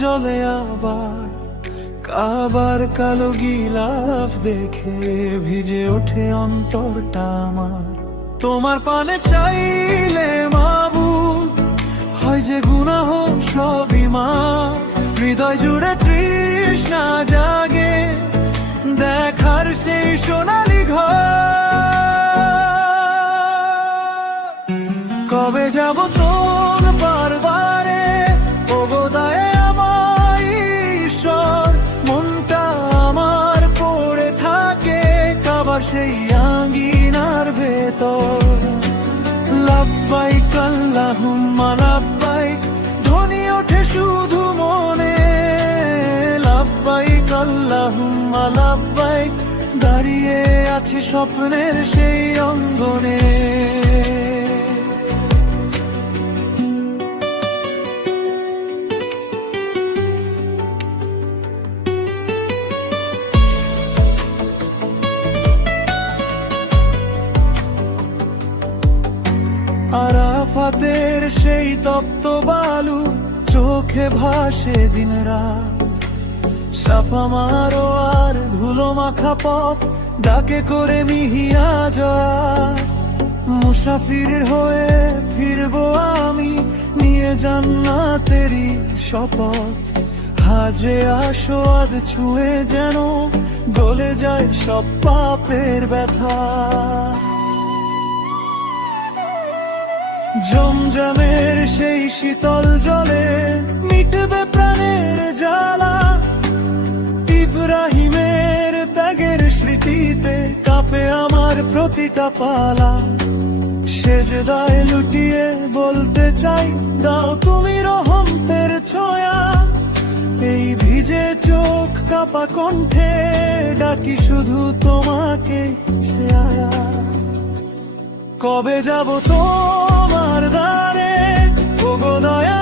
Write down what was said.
জলে আবার কাবার কালো গিলাফ দেখে ভিজে ওঠে অন্তরটা আমার। তোমার পানে চাইলে মাবুদ হয় যে গুনাহ সবই মাফ। হৃদয় জুড়ে তৃষ্ণা জাগে দেখার সেই সোনালি ঘর। কবে যাব তোর বারবারে ওগো দয়া আমার ঈশ্বর। মনটা আমার পড়ে থাকে কাবার সেই আঙ্গিনার ভেতর। লাব্বাইক আল্লাহুম্মা লাব্বাইক ধ্বনি ওঠে শুধু মনে। লাব্বাইক আল্লাহুম্মা লাব্বাইক দাঁড়িয়ে আছে স্বপ্নের সেই অঙ্গনে। আরাফাতের সেই তপ্ত বালু চোখে ভাসে দিন রাত। সাফা মারোয়ার ধুলো মাখা পথ ডাকে করে মিহিয়া যায়। মুসাফির হয়ে ফিরবো আমি নিয়ে জান্নাতেরই শপথ। হাজরে আসোয়াদ ছুঁয়ে যেন গলে যায় সব পাপের ব্যথা। জমজমের সেই শীতল জলে মিটবে প্রাণের জ্বালা। ইব্রাহিমের ত্যাগের স্মৃতিতে কাঁপে আমার প্রতিটা পালা। সেজদায় লুটিয়ে বলতে চাই দাও তুমি রহমতের ছোঁয়া। এই ভিজে চোখ কাঁপা কণ্ঠে ডাকি শুধু তোমাকে ছায়া। কবে যাব তোমার দ্বারে ওগো দয়া